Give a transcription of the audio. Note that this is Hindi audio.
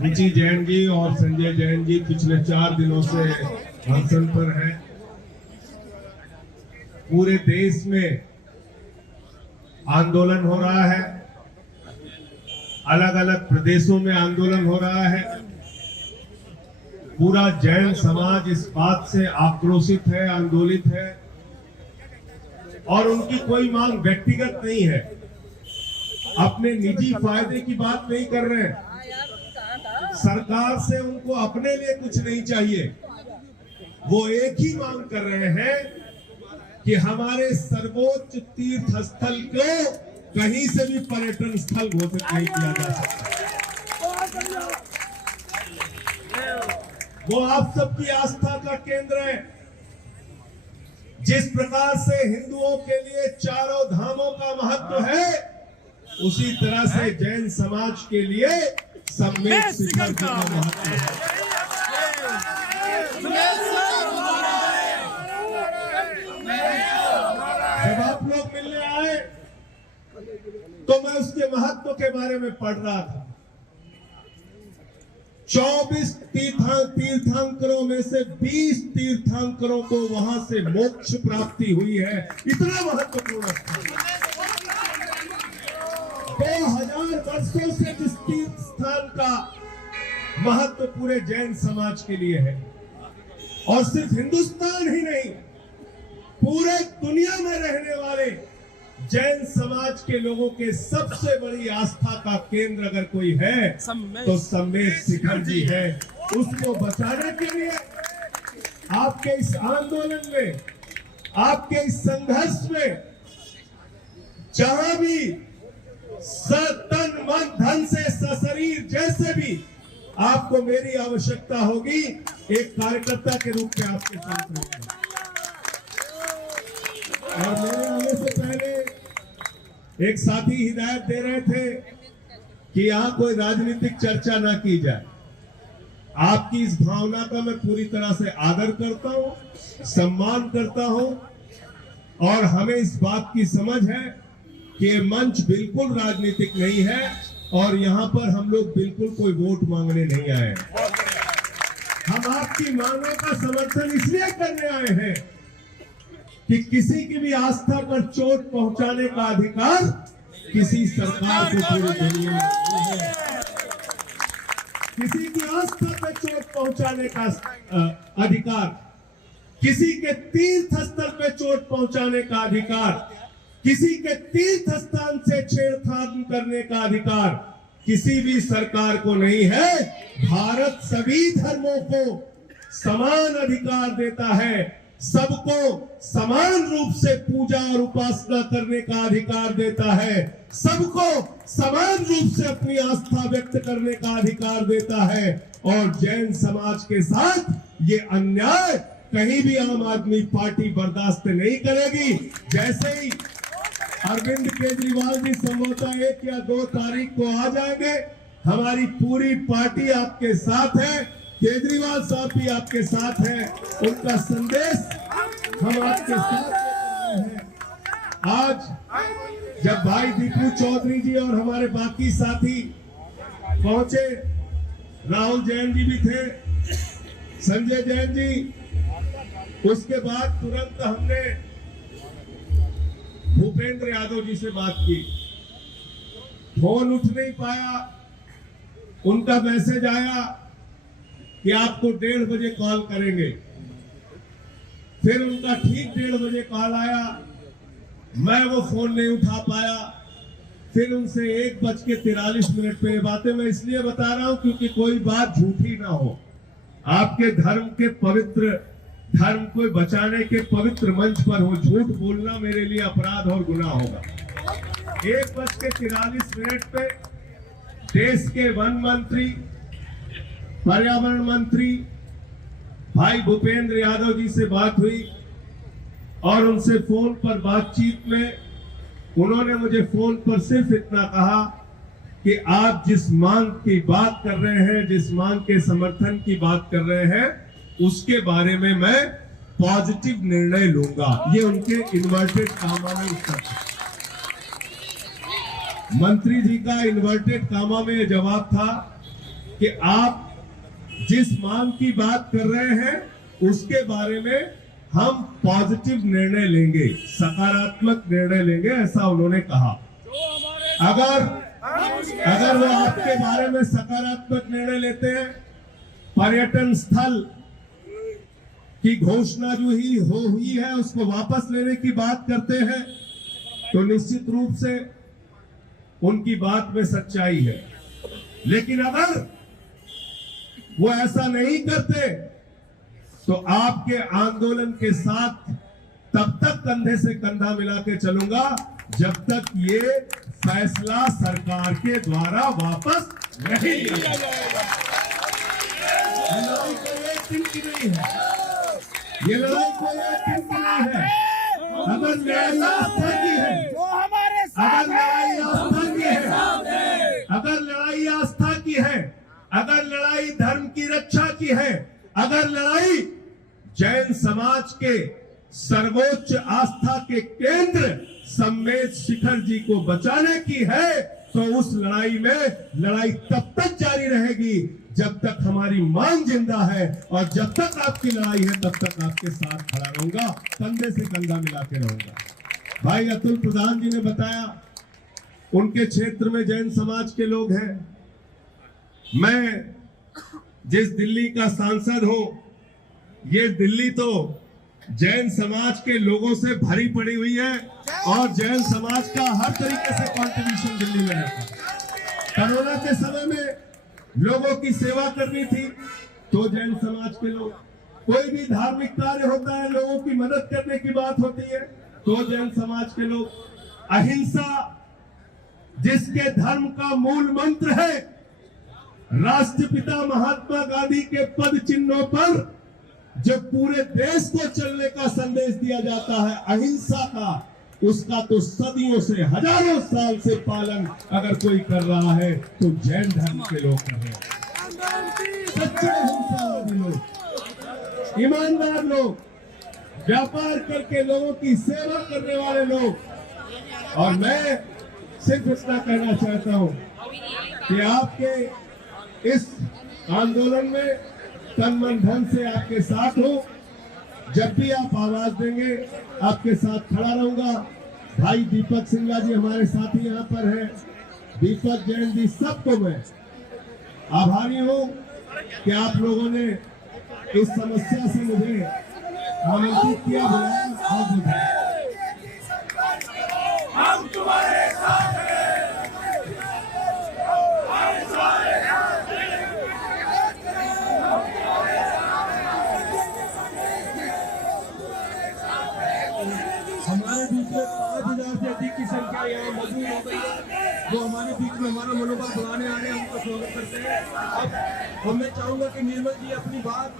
रुचि जैन जी और संजय जैन जी पिछले 4 दिनों से अनशन पर हैं। पूरे देश में आंदोलन हो रहा है, अलग अलग प्रदेशों में आंदोलन हो रहा है। पूरा जैन समाज इस बात से आक्रोशित है, आंदोलित है और उनकी कोई मांग व्यक्तिगत नहीं है, अपने निजी फायदे की बात नहीं कर रहे हैं। सरकार से उनको अपने लिए कुछ नहीं चाहिए, वो एक ही मांग कर रहे हैं कि हमारे सर्वोच्च तीर्थ स्थल को कहीं से भी पर्यटन स्थल घोषित नहीं किया जा सकता। वो आप सबकी आस्था का केंद्र है। जिस प्रकार से हिंदुओं के लिए चारों धामों का महत्व है, उसी तरह से जैन समाज के लिए सम्मेद शिखर का महत्व है। जब आप लोग मिलने आए तो मैं उसके महत्व के बारे में पढ़ रहा था। 24 तीर्थंकरों में से 20 तीर्थंकरों को वहां से मोक्ष प्राप्ति हुई है। इतना महत्वपूर्ण स्थान, 2000 वर्षों से जिस तीर्थ स्थान का महत्व पूरे जैन समाज के लिए है, और सिर्फ हिंदुस्तान ही नहीं, पूरे दुनिया में रहने वाले जैन समाज के लोगों के सबसे बड़ी आस्था का केंद्र अगर कोई है तो सम्मेद शिखर जी है। उसको बचाने के लिए आपके इस आंदोलन में, आपके इस संघर्ष में, जहां भी तन मन धन से सशरीर जैसे भी आपको मेरी आवश्यकता होगी, एक कार्यकर्ता के रूप में आपके साथ रहूंगा। और मेरे आने से पहले एक साथी हिदायत दे रहे थे कि यहां कोई राजनीतिक चर्चा ना की जाए। आपकी इस भावना का मैं पूरी तरह से आदर करता हूं, सम्मान करता हूं, और हमें इस बात की समझ है कि ये मंच बिल्कुल राजनीतिक नहीं है और यहाँ पर हम लोग बिल्कुल कोई वोट मांगने नहीं आए। हम आपकी मांगों का समर्थन इसलिए करने आए हैं कि किसी की भी आस्था पर चोट पहुंचाने का अधिकार किसी सरकार को पूरी दुनिया में नहीं है। किसी की आस्था पर चोट पहुंचाने का अधिकार, किसी के तीर्थ स्थल पर चोट पहुंचाने का अधिकार, किसी के तीर्थ स्थान से छेड़छाड़ करने का अधिकार किसी भी सरकार को नहीं है। भारत सभी धर्मों को समान अधिकार देता है, सबको समान रूप से पूजा और उपासना करने का अधिकार देता है, सबको समान रूप से अपनी आस्था व्यक्त करने का अधिकार देता है। और जैन समाज के साथ ये अन्याय कहीं भी आम आदमी पार्टी बर्दाश्त नहीं करेगी। जैसे ही अरविंद केजरीवाल जी संभवतः 1 या 2 तारीख को आ जाएंगे, हमारी पूरी पार्टी आपके साथ है, केजरीवाल साहब भी आपके साथ हैं, उनका संदेश हम आपके साथ हैं। आज जब भाई दीपू चौधरी जी और हमारे बाकी साथी पहुंचे, राहुल जैन जी भी थे, संजय जैन जी, उसके बाद तुरंत हमने भूपेंद्र यादव जी से बात की। फोन उठ नहीं पाया, उनका मैसेज आया कि आपको 1:30 बजे कॉल करेंगे। फिर उनका ठीक 1:30 बजे कॉल आया, मैं वो फोन नहीं उठा पाया। फिर उनसे 1:43 पे बातें मैं इसलिए बता रहा हूं क्योंकि कोई बात झूठी ना हो। आपके धर्म के पवित्र धर्म को बचाने के पवित्र मंच पर हो झूठ बोलना मेरे लिए अपराध और गुनाह होगा। 1:43 पे देश के वन मंत्री, पर्यावरण मंत्री भाई भूपेंद्र यादव जी से बात हुई और उनसे फोन पर बातचीत में उन्होंने मुझे फोन पर सिर्फ इतना कहा कि आप जिस मांग की बात कर रहे हैं, जिस मांग के समर्थन की बात कर रहे हैं, उसके बारे में मैं पॉजिटिव निर्णय लूंगा। ये उनके इन्वर्टेड कामा में उत्तर था। मंत्री जी का इन्वर्टेड कामा में जवाब था कि आप जिस मांग की बात कर रहे हैं उसके बारे में हम पॉजिटिव निर्णय लेंगे, सकारात्मक निर्णय लेंगे, ऐसा उन्होंने कहा। अगर वो आपके बारे में सकारात्मक निर्णय लेते हैं, पर्यटन स्थल की घोषणा जो हुई है उसको वापस लेने की बात करते हैं, तो निश्चित रूप से उनकी बात में सच्चाई है। लेकिन अगर वो ऐसा नहीं करते तो आपके आंदोलन के साथ तब तक कंधे से कंधा मिला के चलूंगा जब तक ये फैसला सरकार के द्वारा वापस नहीं लिया जाएगा। ये लड़ाई कोई एक दिन की नहीं है, ये लड़ाई कोई एक दिन की नहीं है। अगर लड़ाई आस्था की है, अगर लड़ाई आस्था की है, अगर लड़ाई आस्था की है, अगर लड़ाई धर्म की रक्षा की है, अगर लड़ाई जैन समाज के सर्वोच्च आस्था के केंद्र सम्मेद शिखर जी को बचाने की है, तो उस लड़ाई में लड़ाई तब तक जारी रहेगी जब तक हमारी मांग जिंदा है, और जब तक आपकी लड़ाई है तब तक आपके साथ खड़ा रहूंगा, कंधे से कंधा मिला के रहूंगा। भाई अतुल प्रधान जी ने बताया उनके क्षेत्र में जैन समाज के लोग हैं। मैं जिस दिल्ली का सांसद हूं, ये दिल्ली तो जैन समाज के लोगों से भरी पड़ी हुई है और जैन समाज का हर तरीके से कंट्रीब्यूशन दिल्ली में है। कोरोना के समय में लोगों की सेवा करनी थी तो जैन समाज के लोग, कोई भी धार्मिक कार्य होता है लोगों की मदद करने की बात होती है तो जैन समाज के लोग, अहिंसा जिसके धर्म का मूल मंत्र है, राष्ट्रपिता महात्मा गांधी के पद चिन्हों पर जब पूरे देश को चलने का संदेश दिया जाता है अहिंसा का, उसका तो सदियों से हजारों साल से पालन अगर कोई कर रहा है तो जैन धर्म के लोग कर रहे हैं। सच्चे अहिंसावादी लोग, ईमानदार लोग, व्यापार करके लोगों की सेवा करने वाले लोग। और मैं सिर्फ इतना कहना चाहता हूं कि आपके इस आंदोलन में तन मन धन से आपके साथ हो, जब भी आप आवाज देंगे आपके साथ खड़ा रहूंगा। भाई दीपक सिंगला जी हमारे साथी यहाँ पर हैं, दीपक जैन जी, सबको मैं आभारी हूँ कि आप लोगों ने इस समस्या से मुझे आमंत्रित किया, बुलाया और बुझाया। हम तुम्हारे साथ हैं। हमारे बीच में 5,000 से अधिक की संख्या यहाँ मौजूद हो गई है, जो हमारे बीच में हमारा मनोबल बढ़ाने आ रहे हैं, उनका स्वागत करते हैं। अब मैं चाहूंगा कि निर्मल जी अपनी बात